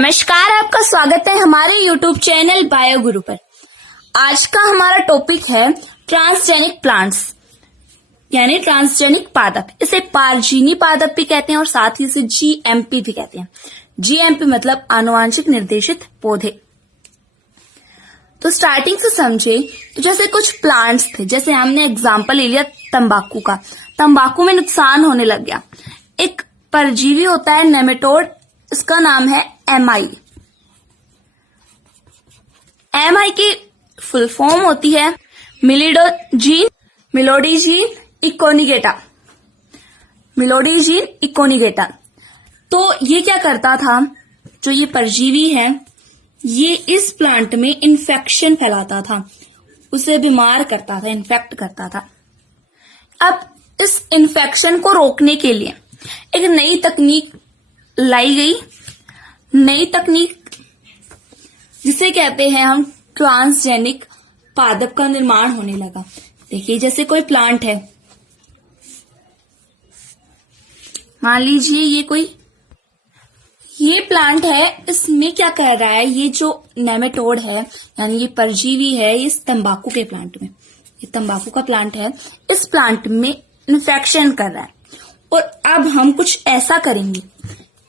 नमस्कार, आपका स्वागत है हमारे YouTube चैनल बायो गुरु पर। आज का हमारा टॉपिक है ट्रांसजेनिक प्लांट्स यानी ट्रांसजेनिक पादप। इसे पारजीनी पादप भी कहते हैं और साथ ही इसे जीएमपी भी कहते हैं। जीएमपी मतलब आनुवांशिक निर्देशित पौधे। तो स्टार्टिंग से समझे तो जैसे कुछ प्लांट्स थे, जैसे हमने एग्जाम्पल ले लिया तंबाकू का। तंबाकू में नुकसान होने लग गया। एक परजीवी होता है नेमेटोड, इसका नाम है एमआई। एमआई की फुल फॉर्म होती है मिलोडीजीन इकोनिगेटा। तो ये क्या करता था, जो ये परजीवी है ये इस प्लांट में इन्फेक्शन फैलाता था, उसे बीमार करता था, इन्फेक्ट करता था। अब इस इन्फेक्शन को रोकने के लिए एक नई तकनीक लाई गई, नई तकनीक जिसे कहते हैं हम ट्रांसजेनिक पादप का निर्माण होने लगा। देखिए जैसे कोई प्लांट है, मान लीजिए ये प्लांट है, इसमें क्या कर रहा है, ये जो नेमेटोड है यानी ये परजीवी है, इस तंबाकू के प्लांट में, ये तंबाकू का प्लांट है, इस प्लांट में इन्फेक्शन कर रहा है। और अब हम कुछ ऐसा करेंगे,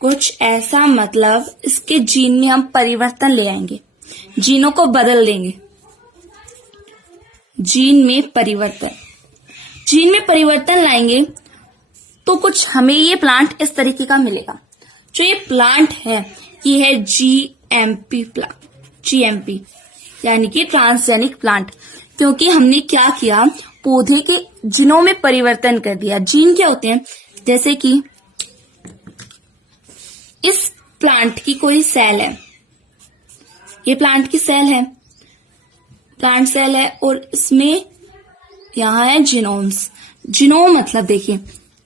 कुछ ऐसा मतलब इसके जीन में हम परिवर्तन ले आएंगे, जीनों को बदल देंगे। जीन में परिवर्तन लाएंगे तो कुछ हमें ये प्लांट इस तरीके का मिलेगा। जो ये प्लांट है ये है जीएमपी यानी कि ट्रांसजेनिक प्लांट। क्योंकि हमने क्या किया, पौधे के जीनों में परिवर्तन कर दिया। जीन क्या होते हैं, जैसे कि इस प्लांट की कोई सेल है, ये प्लांट की सेल है, प्लांट सेल है, और इसमें यहां है जीनोम्स। जीनोम मतलब देखिए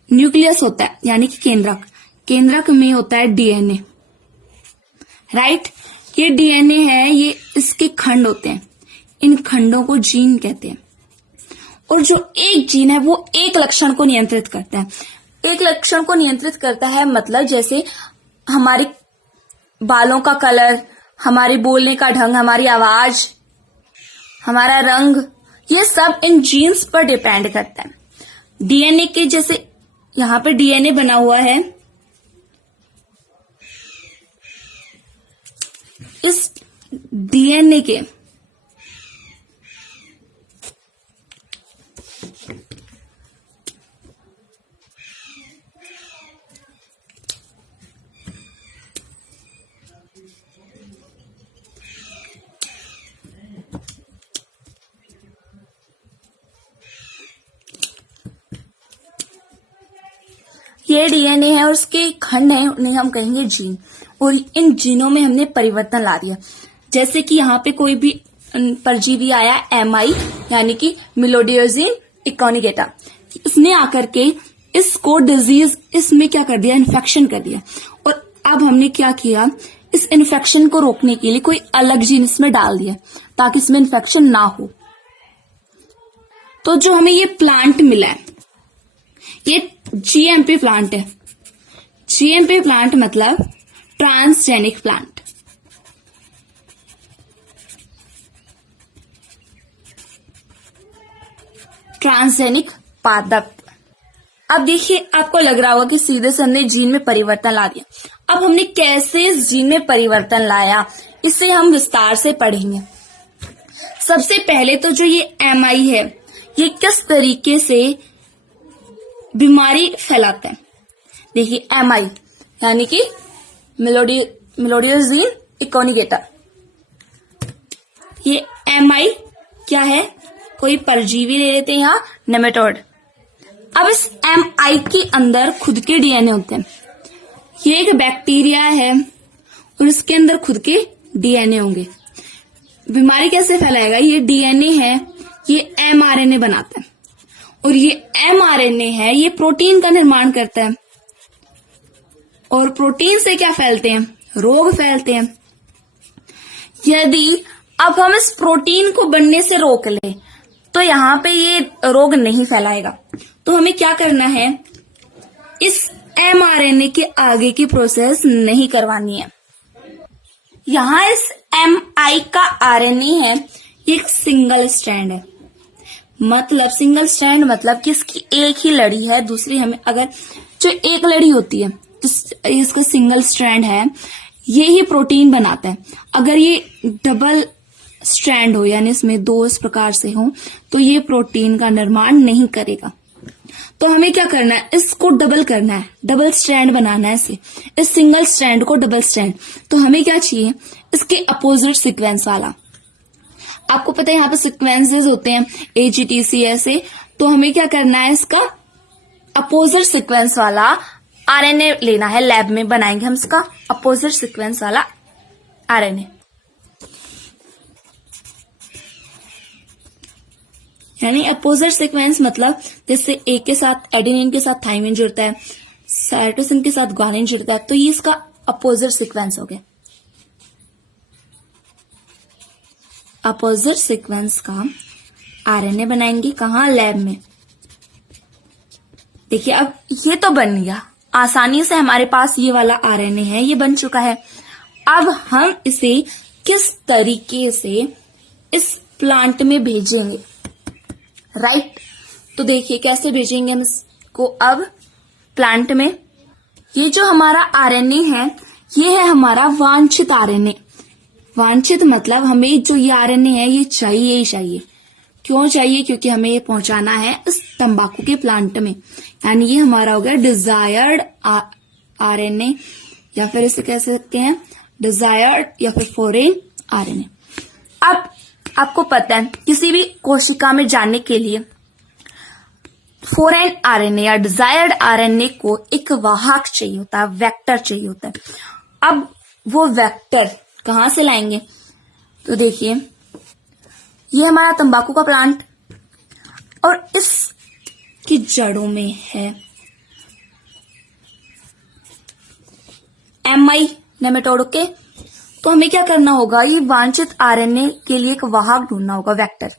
न्यूक्लियस होता है यानी कि केंद्रक में होता है डीएनए, राइट। ये डीएनए है, ये इसके खंड होते हैं, इन खंडों को जीन कहते हैं। और जो एक जीन है वो एक लक्षण को नियंत्रित करता है। एक लक्षण को नियंत्रित करता है मतलब जैसे हमारे बालों का कलर, हमारे बोलने का ढंग, हमारी आवाज, हमारा रंग, ये सब इन जीन्स पर डिपेंड करता है। डीएनए के जैसे यहां पे डीएनए बना हुआ है, इस डीएनए के ये डीएनए है और उसके खंड है, उन्हें हम कहेंगे जीन। और इन जीनों में हमने परिवर्तन ला दिया। जैसे कि यहाँ पे कोई भी परजीवी आया एमआई यानी कि मिलोडियोजिन इकोनिगेटा, इसने आकर के इसको डिजीज, इसमें क्या कर दिया, इन्फेक्शन कर दिया। और अब हमने क्या किया, इस इन्फेक्शन को रोकने के लिए कोई अलग जीन इसमें डाल दिया ताकि इसमें इन्फेक्शन ना हो। तो जो हमें ये प्लांट मिला है ये जीएमपी प्लांट है। जीएमपी प्लांट मतलब ट्रांसजेनिक प्लांट। ट्रांसजेनिक पादप। अब देखिए आपको लग रहा होगा कि सीधे से हमने जीन में परिवर्तन ला दिया। अब हमने कैसे इस जीन में परिवर्तन लाया, इसे हम विस्तार से पढ़ेंगे। सबसे पहले तो जो ये एमआई है ये किस तरीके से बीमारी फैलाता है। देखिए एमआई यानी कि मिलोडियोजिन इकोनिगेटा, ये एमआई क्या है, कोई परजीवी ले लेते हैं यहाँ नेमेटोड। अब इस एमआई के अंदर खुद के डीएनए होते हैं। ये एक बैक्टीरिया है और इसके अंदर खुद के डीएनए होंगे। बीमारी कैसे फैलाएगा, ये डीएनए है, ये एमआरएनए बनाता है, और ये एमआरएनए है ये प्रोटीन का निर्माण करता है। और प्रोटीन से क्या फैलते हैं, रोग फैलते हैं। यदि अब हम इस प्रोटीन को बनने से रोक लें तो यहाँ पे ये रोग नहीं फैलाएगा। तो हमें क्या करना है, इस एमआरएनए के आगे की प्रोसेस नहीं करवानी है। यहाँ इस MI का RNA है, ये एक सिंगल स्ट्रैंड है। मतलब सिंगल स्ट्रैंड मतलब कि इसकी एक ही लड़ी है, दूसरी हमें अगर जो एक लड़ी होती है तो इसका सिंगल स्ट्रैंड है, ये ही प्रोटीन बनाता है। अगर ये डबल स्ट्रैंड हो यानी इसमें दो इस प्रकार से हो तो ये प्रोटीन का निर्माण नहीं करेगा। तो हमें क्या करना है, इसको डबल करना है, डबल स्ट्रैंड बनाना है इसे, इस सिंगल स्ट्रैंड को डबल स्ट्रैंड। तो हमें क्या चाहिए, इसके अपोजिट सीक्वेंस वाला। आपको पता है यहाँ पे सीक्वेंसेस होते हैं AGTC ऐसे, तो हमें क्या करना है, इसका अपोजिट सीक्वेंस वाला RNA लेना है। लैब में बनाएंगे हम इसका अपोजिट सीक्वेंस वाला RNA। यानी अपोजिट सीक्वेंस मतलब जैसे A के साथ एडेनिन के साथ थाइमिन जुड़ता है, साइटोसिन के साथ ग्वानिन जुड़ता है, तो ये इसका अपोजिट सीक्वेंस हो गया। अपोजिट सीक्वेंस का RNA बनाएंगे कहाँ, लैब में। देखिए अब ये तो बन गया, आसानी से हमारे पास ये वाला RNA है, ये बन चुका है। अब हम इसे किस तरीके से इस प्लांट में भेजेंगे, राइट। तो देखिए कैसे भेजेंगे हम इसको अब प्लांट में। ये जो हमारा RNA है, ये है हमारा वांछित RNA। वांछित मतलब हमें जो ये RNA है ये चाहिए ही चाहिए। क्यों चाहिए, क्योंकि हमें ये पहुंचाना है इस तंबाकू के प्लांट में। यानी ये हमारा हो गया डिजायर्ड RNA, या फिर इसे कह सकते हैं डिजायर्ड या फिर फॉरेन RNA। अब आपको पता है किसी भी कोशिका में जाने के लिए फॉरेन RNA या डिजायर्ड RNA को एक वाहक चाहिए होता है, वेक्टर चाहिए होता है। अब वो वेक्टर कहां से लाएंगे, तो देखिए ये हमारा तंबाकू का प्लांट और इसकी जड़ों में है MI नेमेटोड के। तो हमें क्या करना होगा, ये वांछित RNA के लिए एक वाहक ढूंढना होगा, वेक्टर।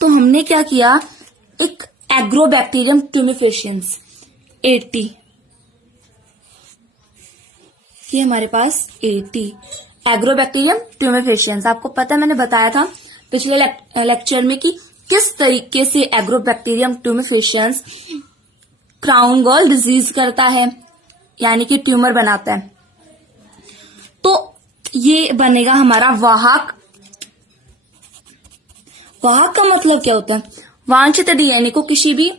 तो हमने क्या किया, एक एग्रोबैक्टीरियम ट्यूमेफेशियंस AT, ये हमारे पास AT एग्रोबैक्टीरियम ट्यूमेफेशियंस। आपको पता है मैंने बताया था पिछले लेक्चर में कि किस तरीके से एग्रोबैक्टीरियम ट्यूमेफेशियंस क्राउन गॉल डिजीज करता है, यानी कि ट्यूमर बनाता है। तो ये बनेगा हमारा वाहक। वाहक का मतलब क्या होता है, वांछित DNA को किसी भी,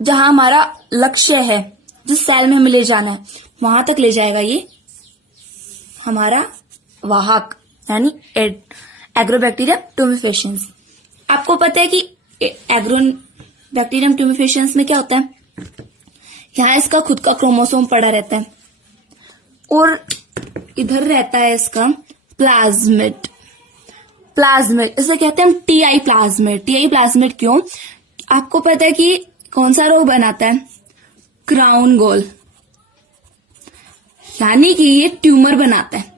जहां हमारा लक्ष्य है, जिस सेल में हमें ले जाना है वहां तक ले जाएगा ये हमारा वाहक, यानी एग्रोबैक्टीरियम ट्यूमेफेशियंस। आपको पता है कि एग्रोबैक्टीरियम ट्यूमेफेशियंस में क्या होता है, यहाँ इसका खुद का क्रोमोसोम पड़ा रहता है और इधर रहता है इसका प्लाज्मिड। प्लाज्मिड इसे कहते हैं हम TI प्लाज्मिड। TI प्लाज्मिड क्यों, आपको पता है कि कौन सा रोग बनाता है, क्राउन गॉल, यानी कि ये ट्यूमर बनाता है।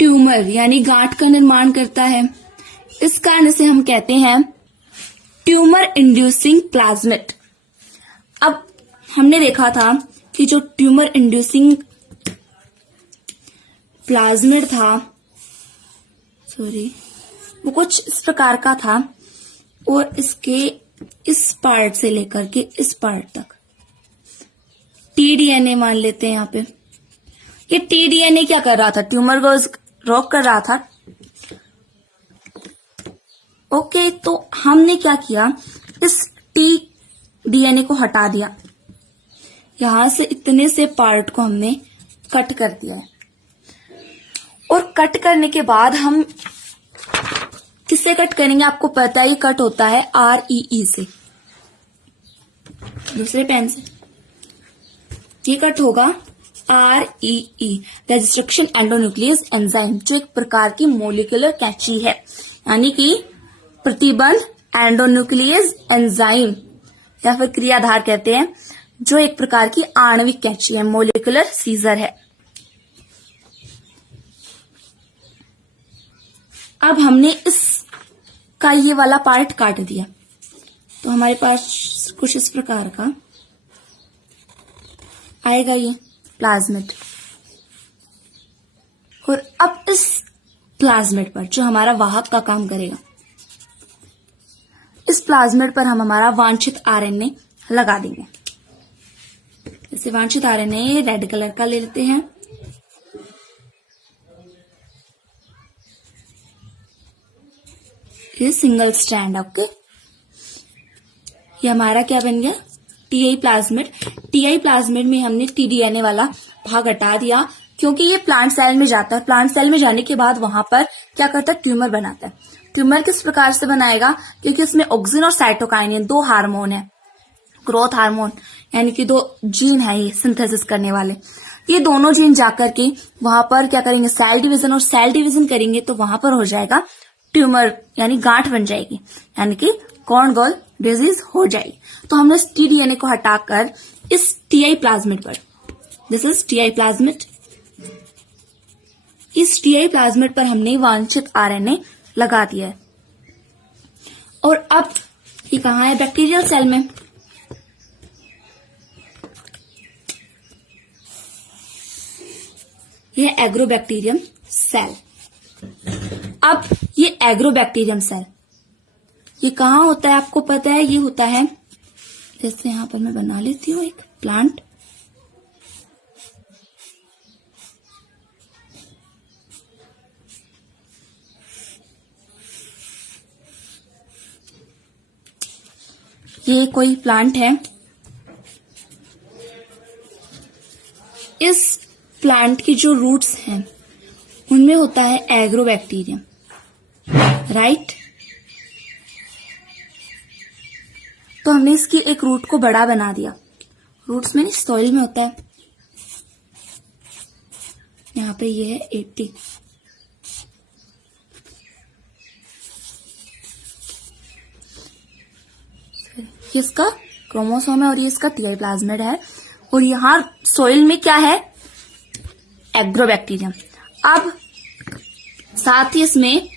ट्यूमर यानी गांठ का निर्माण करता है, इस कारण से हम कहते हैं ट्यूमर इंड्यूसिंग प्लाज्मिड। अब हमने देखा था कि जो ट्यूमर इंड्यूसिंग प्लाज्मिड था, वो कुछ इस प्रकार का था और इसके इस पार्ट से लेकर के इस पार्ट तक TDNA मान लेते हैं यहाँ पे। ये TDNA क्या कर रहा था, ट्यूमर को रोक कर रहा था। ओके, तो हमने क्या किया, इस TDNA को हटा दिया, यहां से इतने से पार्ट को हमने कट कर दिया है। और कट करने के बाद हम किससे कट करेंगे, आपको पता ही कट होता है REE से, दूसरे पेन से। ये कट होगा REE, रेस्ट्रिक्शन एंडोन्यूक्लियस एंजाइम, जो एक प्रकार की मोलिकुलर कैंची है, यानी कि प्रतिबंध एंडोन्यूक्लियस एंजाइम या फिर क्रियाधार कहते हैं, जो एक प्रकार की आणविक कैंची है, मोलिकुलर सीजर है। अब हमने इसका ये वाला पार्ट काट दिया, तो हमारे पास कुछ इस प्रकार का आएगा ये प्लाज्मिड। और अब इस प्लाज्मिड पर जो हमारा वाहक का काम करेगा, इस प्लाज्मिड पर हम हमारा वांछित आरएनए लगा देंगे। जैसे वांछित आरएनए रेड कलर का ले लेते हैं, ये सिंगल स्ट्रैंड। ओके, ये हमारा क्या बन गया, टीआई प्लाज्मिड। टीआई प्लाज्मिड में हमने टीडीएनए वाला भाग हटा दिया, क्योंकि ये प्लांट सेल में जाता है। प्लांट सेल में जाने के बाद वहां पर क्या करता है, ट्यूमर बनाता है। ट्यूमर किस प्रकार से बनाएगा, क्योंकि इसमें ऑक्सिन और साइटोकाइनिन 2 हार्मोन है, ग्रोथ हार्मोन, यानी कि 2 जीन है ये सिंथेसिस करने वाले। ये दोनों जीन जाकर के वहां पर क्या करेंगे, सेल डिवीजन, और सेल डिवीजन करेंगे तो वहां पर हो जाएगा ट्यूमर, यानी गांठ बन जाएगी, यानी कि कॉर्न गॉल डिजीज हो जाएगी। तो हमने इस टीडीएनए को हटाकर इस टीआई प्लाज्मिड पर, दिस इज टीआई प्लाज्मिड, इस टीआई प्लाज्मिड पर हमने वांछित आरएनए लगा दिया है। और अब ये कहाँ है, बैक्टीरियल सेल में। ये एग्रोबैक्टीरियम सेल। अब ये एग्रोबैक्टीरियम सेल ये कहाँ होता है, आपको पता है, ये होता है, जैसे यहां पर मैं बना लेती हूँ एक प्लांट। ये कोई प्लांट है, इस प्लांट की जो रूट्स हैं उनमें होता है एग्रोबैक्टीरियम, राइट। तो हमने इसकी एक रूट को बड़ा बना दिया। रूट्स में नहीं, सॉइल में होता है। यहाँ पे ये है 80, ये इसका क्रोमोसोम है और ये इसका टीआई प्लाज्मिड है। और यहाँ सॉइल में क्या है, एग्रोबैक्टीरियम। अब साथ ही इसमें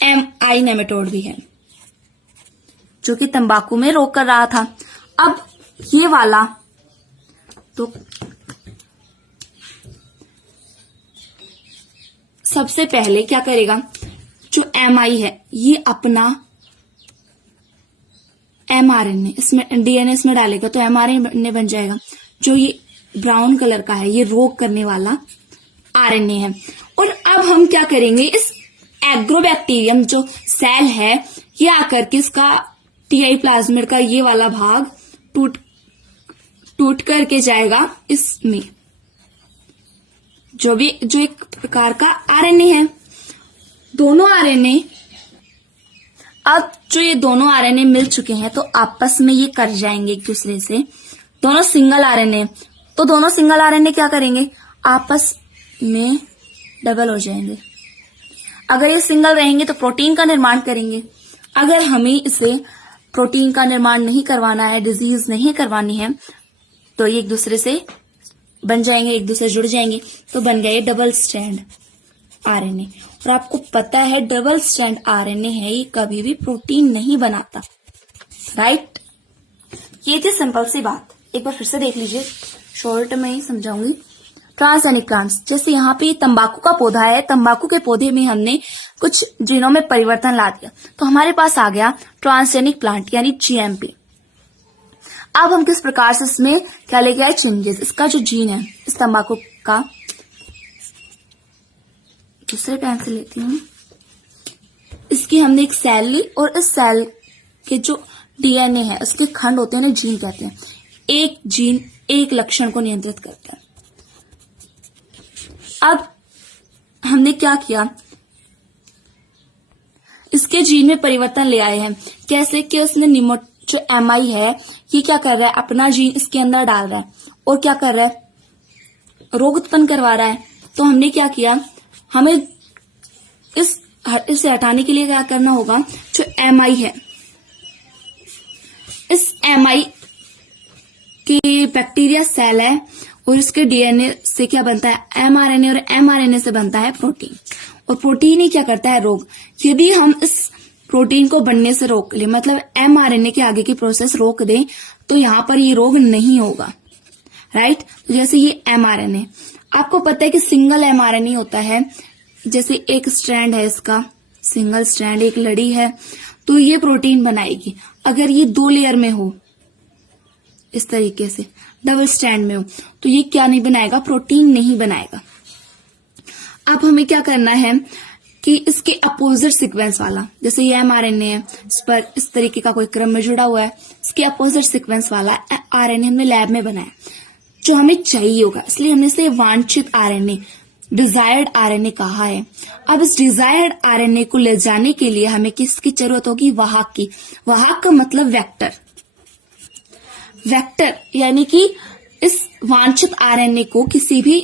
एमआई नेमेटोड भी है, जो कि तंबाकू में रोक कर रहा था। अब ये वाला तो सबसे पहले क्या करेगा, जो एमआई है ये अपना एमआरएनए इसमें, डीएनए इसमें डालेगा तो एमआरएनए बन जाएगा। जो ये ब्राउन कलर का है ये रोक करने वाला आरएनए है। और अब हम क्या करेंगे, इस एग्रोबैक्टीरियम जो सेल है ये आकर के इसका टीआई प्लाज्मिड का ये वाला भाग टूट करके जाएगा इसमें, जो एक प्रकार का आरएनए है। दोनों आरएनए, अब जो ये दोनों आरएनए मिल चुके हैं तो आपस में ये कर जाएंगे एक दूसरे से, दोनों सिंगल आरएनए। तो दोनों सिंगल आरएनए क्या करेंगे, आपस में डबल हो जाएंगे। अगर ये सिंगल रहेंगे तो प्रोटीन का निर्माण करेंगे। अगर हमें इसे प्रोटीन का निर्माण नहीं करवाना है, डिजीज नहीं करवानी है, तो ये एक दूसरे से बन जाएंगे, एक दूसरे जुड़ जाएंगे, तो बन गया ये डबल स्ट्रैंड आरएनए। और आपको पता है डबल स्ट्रैंड आरएनए है ये कभी भी प्रोटीन नहीं बनाता, राइट। ये थी सिंपल सी बात, एक बार फिर से देख लीजिए, शॉर्ट में ही समझाऊंगी। ट्रांसजेनिक प्लांट्स, जैसे यहाँ पे तंबाकू का पौधा है, तंबाकू के पौधे में हमने कुछ जीनों में परिवर्तन ला दिया तो हमारे पास आ गया ट्रांसजेनिक प्लांट यानी जीएमपी। अब हम किस प्रकार से इसमें क्या लेके आए, चेंजेस। इसका जो जीन है इस तंबाकू का, दूसरे पेन से लेती हूँ, इसकी हमने एक सेल ली और इस सेल के जो डीएनए है उसके खंड होते हैं ना, जीन कहते हैं। एक जीन एक लक्षण को नियंत्रित करता है। अब हमने क्या किया, इसके जीन में परिवर्तन ले आए हैं। कैसे कि उसने जो एमआई है ये क्या कर रहा है, अपना जीन इसके अंदर डाल रहा है और क्या कर रहा है, रोग उत्पन्न करवा रहा है। तो हमने क्या किया, हमें इसे हटाने के लिए क्या करना होगा, जो एमआई है इस एमआई की बैक्टीरिया सेल है और इसके डीएनए से क्या बनता है, एमआरएनए, और एमआरएनए से बनता है प्रोटीन। और प्रोटीन ही क्या करता है, रोग। यदि हम इस प्रोटीन को बनने से रोक ले, मतलब mRNA के आगे की प्रोसेस रोक दे, तो यहाँ पर ये रोग नहीं होगा, राइट। तो जैसे ये mRNA, आपको पता है कि सिंगल mRNA होता है, जैसे एक स्ट्रैंड है इसका, सिंगल स्ट्रैंड, एक लड़ी है, तो ये प्रोटीन बनाएगी। अगर ये 2 लेयर में हो, इस तरीके से डबल स्ट्रैंड में हो, तो ये क्या नहीं बनाएगा, प्रोटीन नहीं बनाएगा। अब हमें क्या करना है कि इसके अपोजिट सीक्वेंस वाला, जैसे ये mRNA है, इस पर इस तरीके का कोई क्रम में जुड़ा हुआ है, इसके अपोजिट सीक्वेंस वाला RNA हमने लैब में बनाया, जो हमें चाहिए होगा, इसलिए हमने इसे वांछित RNA, डिजायर्ड RNA कहा है। अब इस डिजायर्ड RNA को ले जाने के लिए हमें किसकी जरूरत होगी, वाहक की। वाहक का मतलब वेक्टर, वेक्टर यानी कि इस वांछित RNA को किसी भी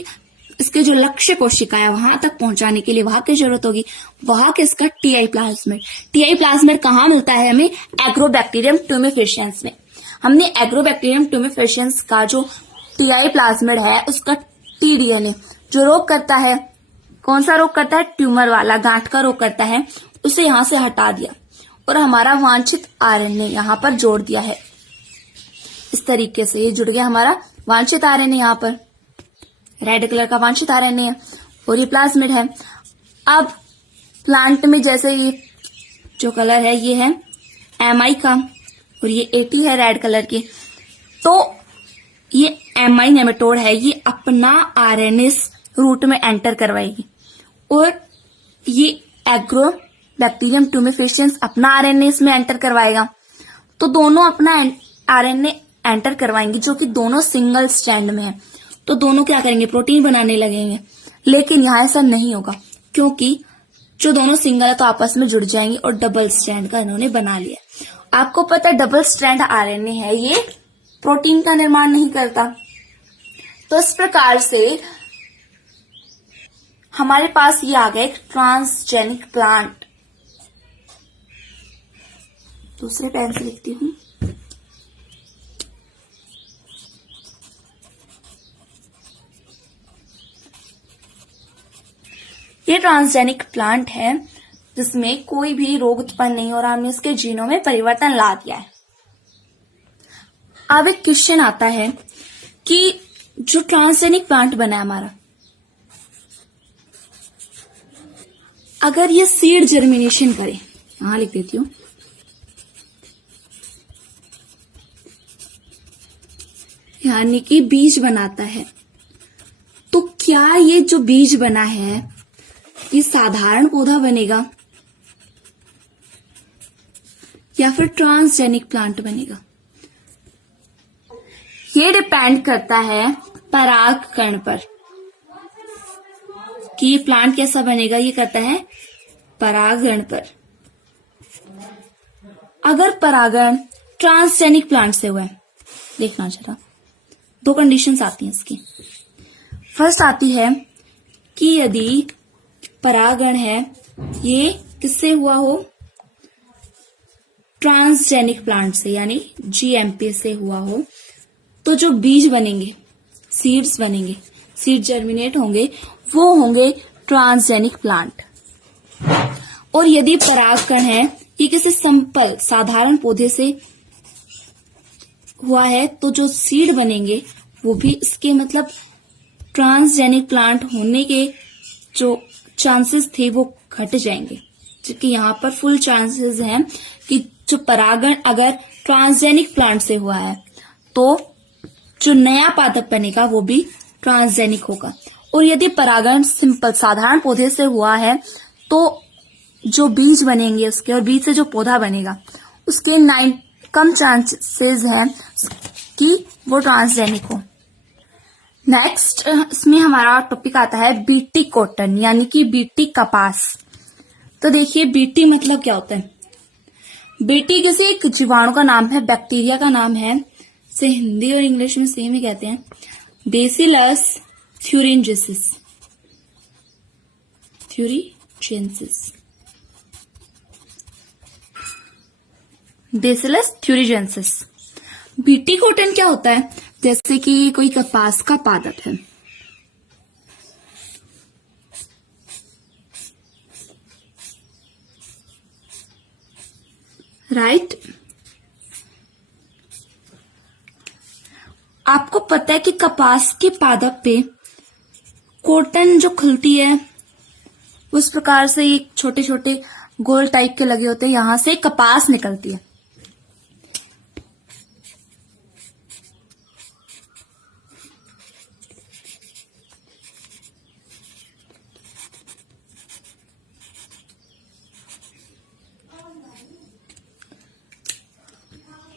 इसके जो लक्ष्य कोशिका है वहां तक पहुंचाने के लिए वाहक की जरूरत होगी। वाहक इसका टीआई प्लाज्मिड। टीआई प्लाज्मिड कहाँ मिलता है हमें, एग्रोबैक्टीरियम ट्यूमेफिशियंस में। हमने एग्रोबैक्टीरियम ट्यूमेफिशियंस का जो टीआई प्लाज्मिड है उसका टीडीएनए जो रोग करता है, कौन सा रोग करता है, ट्यूमर वाला, गांठ का रोग करता है, उसे यहां से हटा दिया और हमारा वांछित आरएनए यहां पर जोड़ दिया है। इस तरीके से ये जुड़ गया हमारा वांछित आरएनए, यहां पर रेड कलर का वांछित आरएनए है और ये प्लाज्मिड है। अब प्लांट में जैसे ये जो कलर है ये है एमआई का और ये एटी है रेड कलर की, तो ये एमआई नेमेटोड है, ये अपना आरएनए रूट में एंटर करवाएगी और ये एग्रो बैक्टीरियम ट्यूमेफिशियंस अपना आरएनए इसमें एंटर करवाएगा। तो दोनों अपना आरएनए एंटर करवाएंगे जो कि दोनों सिंगल स्ट्रैंड में है, तो दोनों क्या करेंगे, प्रोटीन बनाने लगेंगे। लेकिन यहां ऐसा नहीं होगा क्योंकि जो दोनों सिंगल है तो आपस में जुड़ जाएंगे और डबल स्ट्रैंड का इन्होंने बना लिया। आपको पता है डबल स्ट्रैंड आरएनए है, ये प्रोटीन का निर्माण नहीं करता। तो इस प्रकार से हमारे पास ये आ गया एक ट्रांसजेनिक प्लांट। दूसरे पेन से लिखती हूं। ये ट्रांसजेनिक प्लांट है जिसमें कोई भी रोग उत्पन्न नहीं हो रहा, हमने इसके जीनों में परिवर्तन ला दिया है। अब एक क्वेश्चन आता है कि जो ट्रांसजेनिक प्लांट बना है हमारा, अगर ये सीड जर्मिनेशन करे, यहां लिख देती हूं, यानी कि बीज बनाता है, तो क्या ये जो बीज बना है ये साधारण पौधा बनेगा या फिर ट्रांसजेनिक प्लांट बनेगा? ये डिपेंड करता है परागकण पर कि ये प्लांट कैसा बनेगा, ये करता है परागण पर। अगर परागण ट्रांसजेनिक प्लांट से हुआ है, देखना जरा, दो कंडीशंस आती हैं इसकी। फर्स्ट आती है कि यदि परागण है ये किससे हुआ हो, ट्रांसजेनिक प्लांट से यानी जीएमपी से हुआ हो, तो जो बीज बनेंगे, सीड्स बनेंगे, सीड जर्मिनेट होंगे, वो होंगे ट्रांसजेनिक प्लांट। और यदि परागकण है ये किसी सिंपल साधारण पौधे से हुआ है, तो जो सीड बनेंगे वो भी इसके मतलब ट्रांसजेनिक प्लांट होने के जो चांसेस थे वो घट जाएंगे, जबकि यहाँ पर फुल चांसेस हैं कि जो परागण अगर ट्रांसजेनिक प्लांट से हुआ है तो जो नया पादप बनेगा वो भी ट्रांसजेनिक होगा। और यदि परागण सिंपल साधारण पौधे से हुआ है तो जो बीज बनेंगे उसके और बीज से जो पौधा बनेगा उसके 9 कम चांसेस हैं कि वो ट्रांसजेनिक हो। नेक्स्ट इसमें हमारा टॉपिक आता है बीटी कॉटन यानी कि बीटी कपास। तो देखिए बीटी मतलब क्या होता है, बीटी किसी एक जीवाणु का नाम है, बैक्टीरिया का नाम है, से हिंदी और इंग्लिश में सेम ही कहते हैं, bacillus thuringiensis, bacillus thuringiensis. BT cotton क्या होता है, जैसे कि कोई कपास का पादप है, राइट। आपको पता है कि कपास के पादप पे कॉटन जो खुलती है उस प्रकार से ये छोटे छोटे गोल टाइप के लगे होते हैं, यहां से कपास निकलती है।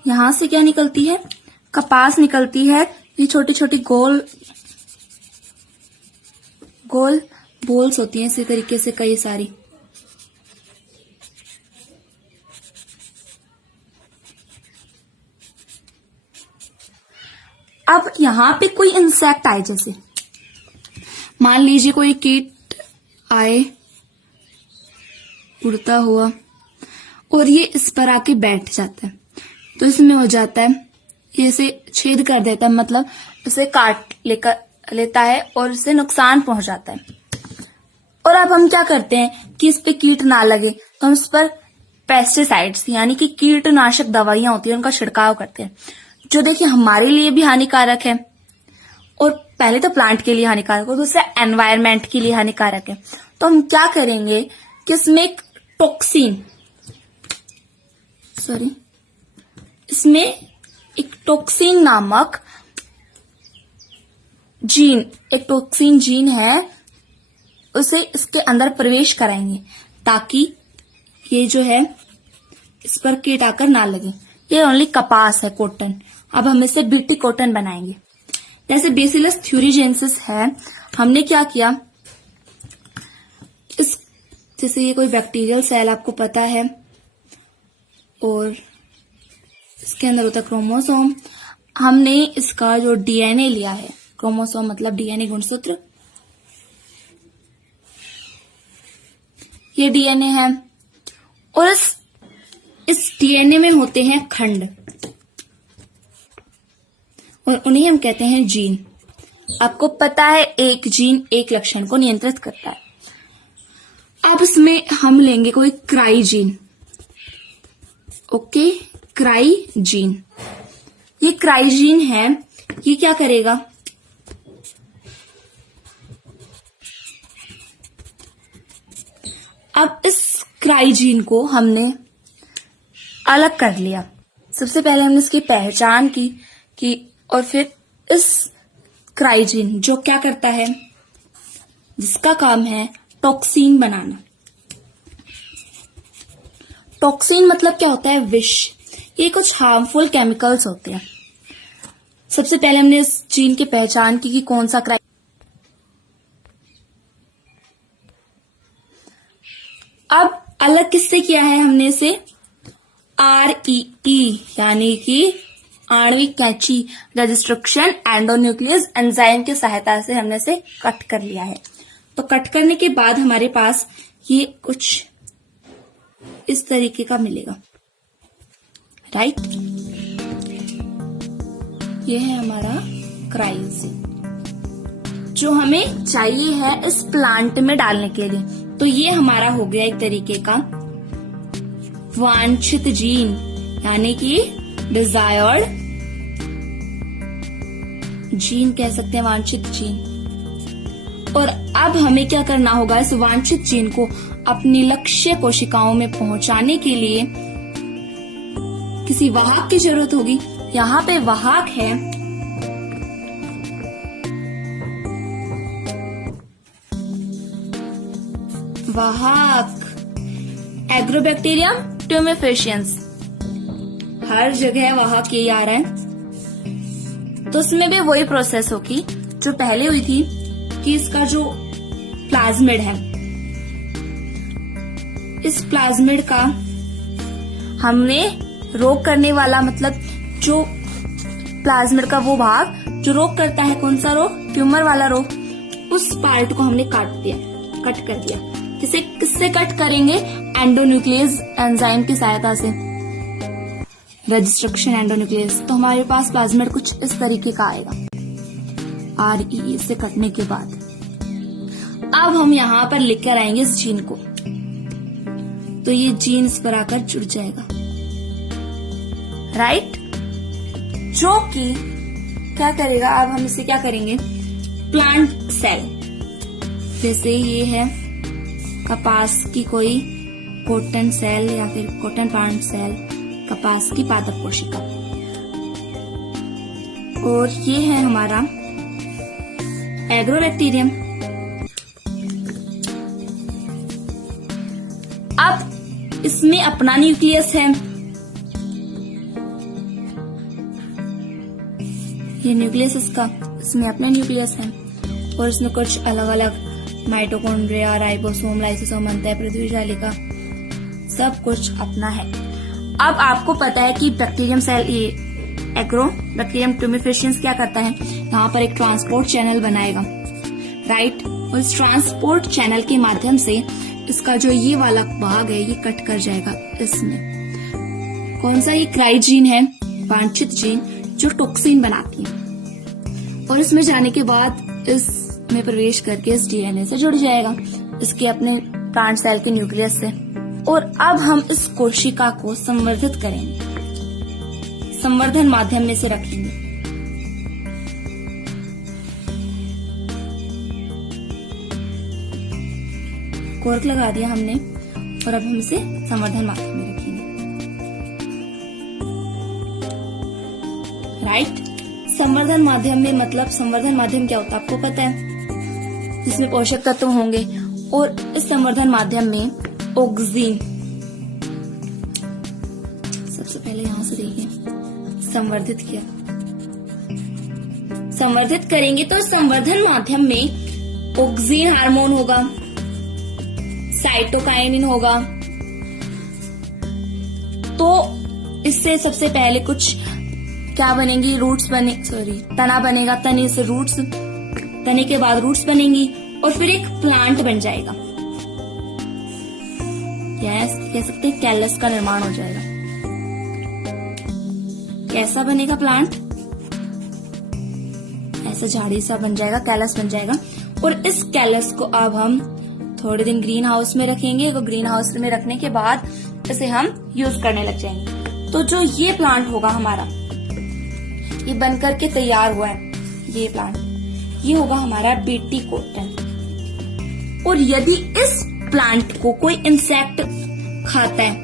यहां से क्या निकलती है? कपास निकलती है। ये छोटी छोटी गोल गोल बोल्स होती हैं इसी तरीके से कई सारी। अब यहां पे कोई इंसेक्ट आए, जैसे मान लीजिए कोई कीट आए उड़ता हुआ और ये इस पर आके बैठ जाता है, तो इसमें हो जाता है ये इसे छेद कर देता है, मतलब इसे काट लेता है और इसे नुकसान पहुंचाता है। और अब हम क्या करते हैं कि इस पे कीट ना लगे तो हम इस पर पेस्टिसाइड्स यानी कि कीटनाशक दवाइयां होती है उनका छिड़काव करते हैं, जो देखिए हमारे लिए भी हानिकारक है और पहले तो प्लांट के लिए हानिकारक है, दूसरा एनवायरमेंट के लिए हानिकारक है। तो हम क्या करेंगे कि इसमें एक टॉक्सिन नामक एक टॉक्सिन जीन है, उसे इसके अंदर प्रवेश कराएंगे ताकि ये जो है इस पर कीट आकर ना लगे। ये ओनली कपास है, कॉटन। अब हम इसे बीटी कॉटन बनाएंगे। जैसे बेसिलस थ्यूरिजेंसिस है, हमने क्या किया, जैसे ये कोई बैक्टीरियल सेल आपको पता है और इसके अंदर होता है क्रोमोसोम। हमने इसका जो डीएनए लिया है, क्रोमोसोम मतलब डीएनए गुणसूत्र, ये डीएनए है और इस डीएनए में होते हैं खंड और उन्हें हम कहते हैं जीन। आपको पता है एक जीन एक लक्षण को नियंत्रित करता है। अब इसमें हम लेंगे कोई क्राइजीन। ओके, क्राइजीन, ये क्राइजीन है, ये क्या करेगा, अब इस क्राइजीन को हमने अलग कर लिया। सबसे पहले हमने इसकी पहचान की और फिर इस क्राइजीन जो क्या करता है, जिसका काम है टॉक्सिन बनाना। टॉक्सिन मतलब क्या होता है, विष। ये कुछ हार्मफुल केमिकल्स होते हैं। सबसे पहले हमने इस जीन की पहचान की कि कौन सा अब अलग किससे किया है हमने इसे, REE यानी कि आणविक कैंची रेजिस्ट्रक्शन एंडोन्यूक्लियस एंजाइम की सहायता से हमने इसे कट कर लिया है। तो कट करने के बाद हमारे पास ये कुछ इस तरीके का मिलेगा, राइट। ये है हमारा क्राइजीन जो हमें चाहिए है इस प्लांट में डालने के लिए। तो ये हमारा हो गया एक तरीके का वांछित जीन यानी कि डिजायर्ड जीन कह सकते हैं, वांछित जीन। और अब हमें क्या करना होगा, इस वांछित जीन को अपनी लक्ष्य कोशिकाओं में पहुंचाने के लिए किसी वाहक की जरूरत होगी। यहाँ पे वाहक है एग्रोबैक्टीरियम ट्यूमेफेशियंस, हर जगह वाहक यही आ रहा है। तो इसमें भी वही प्रोसेस होगी जो पहले हुई थी कि इसका जो प्लाज्मिड है, इस प्लाज्मिड का हमने रोग करने वाला, मतलब जो प्लाज्मिड का वो भाग जो रोग करता है, कौन सा रोग, ट्यूमर वाला रोग, उस पार्ट को हमने कट कर दिया। किससे कट करेंगे, एंडोन्यूक्लियस एंजाइम की सहायता से, रजिस्ट्रक्शन एंडोन्यूक्लियस। तो हमारे पास प्लाज्मिड कुछ इस तरीके का आएगा REE से कटने के बाद। अब हम यहाँ पर लिख कर आएंगे इस जीन को, तो ये जीन इस पर आकर जुड़ जाएगा। राइट, जो कि क्या करेगा, अब हम इसे क्या करेंगे, प्लांट सेल, जैसे ये है कपास की कोई कॉटन सेल या फिर कॉटन प्लांट सेल, कपास की पादप कोशिका, और ये है हमारा एग्रोबैक्टीरियम। अब इसमें अपना न्यूक्लियस है, ये न्यूक्लियस इसका, इसमें अपना न्यूक्लियस है, और इसमें कुछ अलग अलग माइटोकॉन्ड्रिया, राइबोसोम, लाइसोसोम, अंतः पृथ्वी जालिका, सब कुछ अपना है। अब आपको पता है कि बैक्टीरियम सेल, ये एग्रोबैक्टीरियम ट्यूमेफिशियंस क्या करता है, यहाँ पर एक ट्रांसपोर्ट चैनल बनाएगा, राइट, और इस ट्रांसपोर्ट चैनल के माध्यम से इसका जो ये वाला भाग है ये कट कर जाएगा इसमें। कौन सा, ये क्राइजीन है, वांछित जीन जो टॉक्सिन बनाती है, और इसमें जाने के बाद इसमें प्रवेश करके इस डीएनए से जुड़ जाएगा, इसके अपने प्लांट सेल के न्यूक्लियस से। और अब हम इस कोशिका को संवर्धित करेंगे, संवर्धन माध्यम में से रखेंगे। कोर्क लगा दिया हमने, और अब हम इसे संवर्धन माध्यम में रखेंगे, राइट। संवर्धन माध्यम में मतलब, संवर्धन माध्यम क्या होता है आपको पता है, जिसमें पोषक तत्व होंगे, और इस संवर्धन माध्यम में ऑक्सीजन, सबसे पहले यहां से देखिए, संवर्धित किया, संवर्धित करेंगे तो संवर्धन माध्यम में ऑक्सीजन हार्मोन होगा, साइटोकाइनिन होगा, तो इससे सबसे पहले कुछ क्या बनेंगी, रूट्स बने, सॉरी तना बनेगा, तने से रूट्स, तने के बाद रूट्स बनेंगी, और फिर एक प्लांट बन जाएगा, कह सकते हैं कैलस का निर्माण हो जाएगा। कैसा बनेगा प्लांट, ऐसा झाड़ी सा बन जाएगा, कैलस बन जाएगा, और इस कैलस को अब हम थोड़े दिन ग्रीन हाउस में रखेंगे, तो ग्रीन हाउस में रखने के बाद इसे हम यूज करने लग जाएंगे। तो जो ये प्लांट होगा हमारा, ये बनकर के तैयार हुआ है, ये प्लांट, ये होगा हमारा बीटी कॉटन। और यदि इस प्लांट को कोई इंसेक्ट खाता है,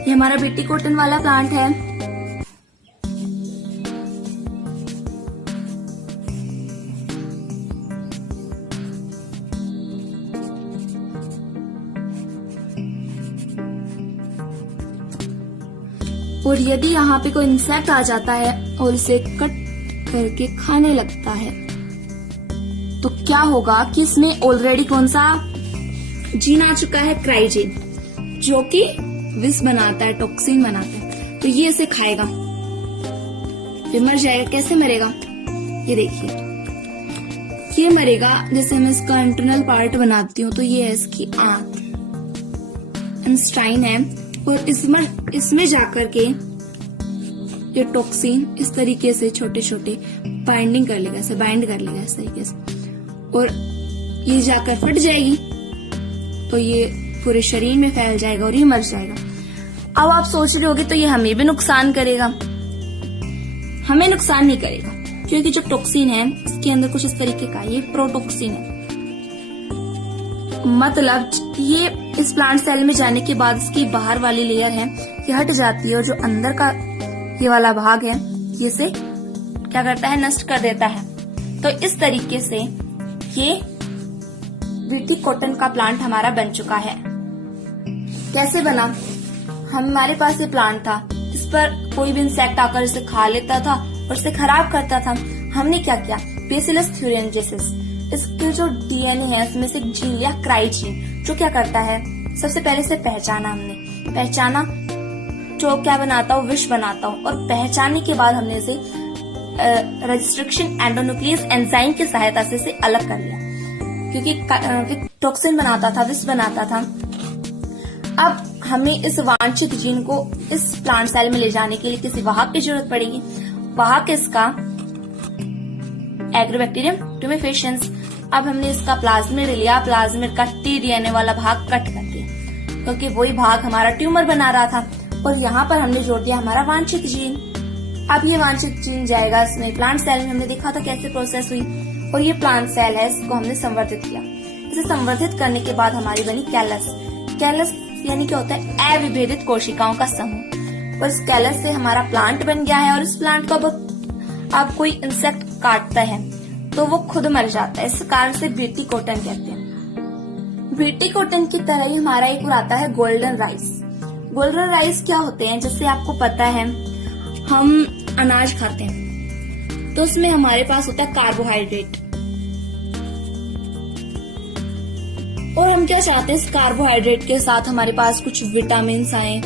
ये हमारा बीटी कॉटन वाला प्लांट है, और यदि यहाँ पे कोई इंसेक्ट आ जाता है और इसे कट करके खाने लगता है, तो क्या होगा कि इसमें ऑलरेडी कौन सा जीन आ चुका है, क्राइजीन, जो कि विष बनाता है, टॉक्सिन बनाता है, तो ये इसे खाएगा, फिर मर जाएगा। कैसे मरेगा, ये देखिए, ये मरेगा, जैसे मैं इसका इंटरनल पार्ट बनाती हूँ, तो ये है इसकी आंत, इंस्टाइन है, और इसमें जाकर के ये टॉक्सिन इस तरीके से छोटे छोटे बाइंडिंग कर लेगा, ऐसे बाइंड कर लेगा इस तरीके से, और ये जाकर फट जाएगी, तो ये पूरे शरीर में फैल जाएगा और ये मर जाएगा। अब आप सोच रहे होगे तो ये हमें भी नुकसान करेगा, हमें नुकसान नहीं करेगा, क्योंकि जो टॉक्सिन है इसके अंदर कुछ इस तरीके का, ये प्रोटॉक्सिन है, मतलब ये इस प्लांट सेल में जाने के बाद इसकी बाहर वाली लेयर है ये हट जाती है, और जो अंदर का ये वाला भाग है ये इसे क्या करता है, नष्ट कर देता है। तो इस तरीके से ये बीटी कॉटन का प्लांट हमारा बन चुका है। कैसे बना, हमारे पास ये प्लांट था, इस पर कोई भी इंसेक्ट आकर इसे खा लेता था और इसे खराब करता था। हमने क्या किया, बेसिलस थ्यूरेंजेसिस, इसके जो डीएनए है इसमें से जीन लिया, क्राइजीन, जो क्या करता है, सबसे पहले से पहचाना, हमने पहचाना जो क्या बनाता हो, विष बनाता हो, और पहचानने के बाद हमने इसे रेस्ट्रिक्शन एंडोन्यूक्लियस एंजाइम की सहायता से इसे अलग कर लिया, क्योंकि टॉक्सिन बनाता था, विष बनाता था। अब हमें इस वांछित जीन को इस प्लांट सेल में ले जाने के लिए किसी वाहक की जरूरत पड़ेगी। वाहक इसका एग्रोबैक्टीरियम ट्यूमेफिशियंस, अब हमने इसका प्लाज्मिड लिया, प्लाज्मिड का tDNA वाला भाग कट कर दिया क्योंकि वही भाग हमारा ट्यूमर बना रहा था, और यहाँ पर हमने जोड़ दिया हमारा वांछित जीन। अब ये वांछित जीन जाएगा इसमें प्लांट सेल में, हमने देखा था कैसे प्रोसेस हुई, और ये प्लांट सेल है, इसको हमने संवर्धित किया। इसे संवर्धित करने के बाद हमारी बनी कैलस। कैलस यानी क्या होता है? अविभेदित कोशिकाओं का समूह। और इस कैलस से हमारा प्लांट बन गया है, और इस प्लांट को अब कोई इंसेक्ट काटता है तो वो खुद मर जाता है। इस कारण से बीटी कॉटन कहते हैं। बीटी कॉटन की तरह ही हमारा एक और आता है गोल्डन राइस। गोल्डन राइस क्या होते हैं? जैसे आपको पता है हम अनाज खाते हैं तो उसमें हमारे पास होता है कार्बोहाइड्रेट, और हम क्या चाहते हैं? इस कार्बोहाइड्रेट के साथ हमारे पास कुछ विटामिन आए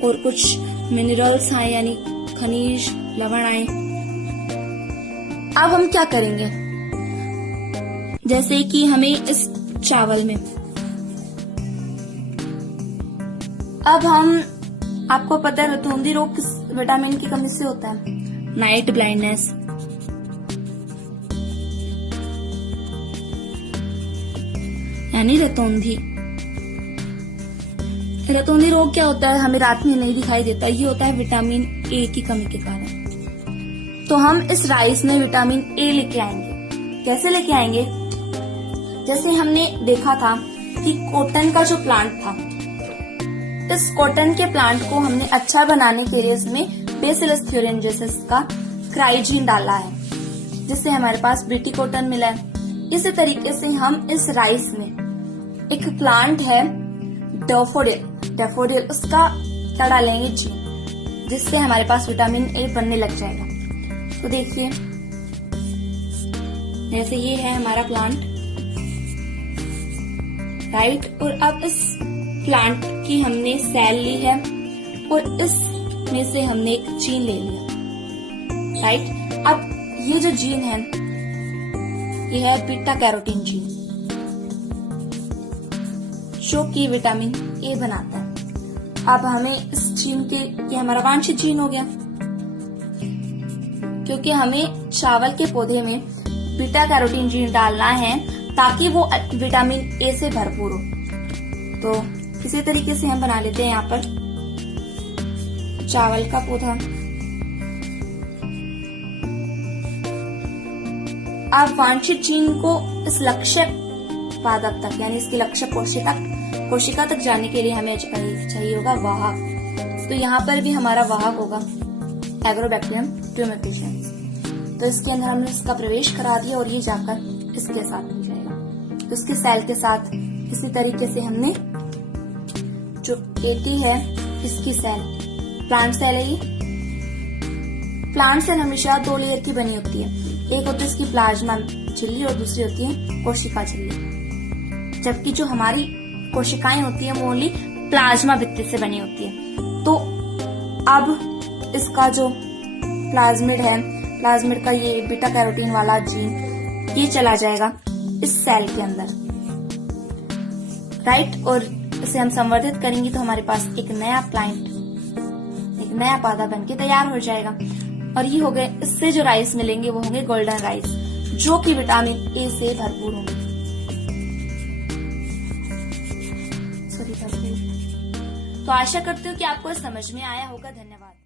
और कुछ मिनरल्स आए, यानी खनिज लवण आए। अब हम क्या करेंगे? जैसे कि हमें इस चावल में, अब हम, आपको पता है रतौंधी रोग किस विटामिन की कमी से होता है? Night blindness. यानी रतौंधी रोग क्या होता है? हमें रात में नहीं दिखाई देता, ये होता है विटामिन ए की कमी के कारण। तो हम इस राइस में विटामिन ए लेके आएंगे। कैसे लेके आएंगे? जैसे हमने देखा था कि कॉटन का जो प्लांट था, इस कॉटन के प्लांट को हमने अच्छा बनाने के लिए इसमें बेसिलस थ्यूरेंजेसिस का क्राइजीन डाला है, जिससे हमारे पास बीटी कॉटन मिला है। इसी तरीके से हम इस राइस में एक प्लांट है डैफोडिल, उसका क्या डालेंगे? जीन, जिससे हमारे पास विटामिन ए बनने लग जाएगा। तो देखिए, जैसे ये है हमारा प्लांट, राइट, और अब इस प्लांट की हमने सेल ली है और इसमें से हमने एक जीन ले लिया, राइट। अब ये जो जीन है ये है बीटा कैरोटीन जीन, जो कि विटामिन ए बनाता है। अब हमें इस जीन के, ये हमारा वांछित जीन हो गया, क्योंकि हमें चावल के पौधे में बीटा कैरोटीन जीन डालना है ताकि वो विटामिन ए से भरपूर हो। तो इसी तरीके से हम बना लेते हैं यहाँ पर चावल का पौधा। अब वांछित जीन को इस लक्ष्य पादप तक, यानी इसकी लक्ष्य कोशिका तक जाने के लिए हमें चाहिए होगा वाहक। तो यहाँ पर भी हमारा वाहक होगा एग्रोबैक्टीरियम ट्यूमेफिशियंस। तो इसके अंदर हमने इसका प्रवेश करा दिया और ये जाकर इसके साथ मिल जाएगा। तो इसके सेल के साथ इसी तरीके से हमने जो एटी है इसकी सेल, प्लांट सेल है ये। प्लांट सेल हमेशा दो लेयर की बनी होती है, एक होती है इसकी प्लाज्मा झिल्ली और दूसरी होती है कोशिका झिल्ली। जबकि जो हमारी कोशिकाएं होती है वो ओनली प्लाज्मा भित्ति से बनी होती है। तो अब इसका जो प्लाज्मिड है, प्लाज्मिड का ये बीटा कैरोटीन वाला जीन, ये चला जाएगा इस सेल के अंदर, राइट। और इसे हम संवर्धित करेंगे तो हमारे पास एक नया प्लांट, एक नया पौधा बनके तैयार हो जाएगा। और ये हो गए, इससे जो राइस मिलेंगे वो होंगे गोल्डन राइस, जो कि विटामिन ए से भरपूर होंगे। तो आशा करती हूँ कि आपको समझ में आया होगा। धन्यवाद।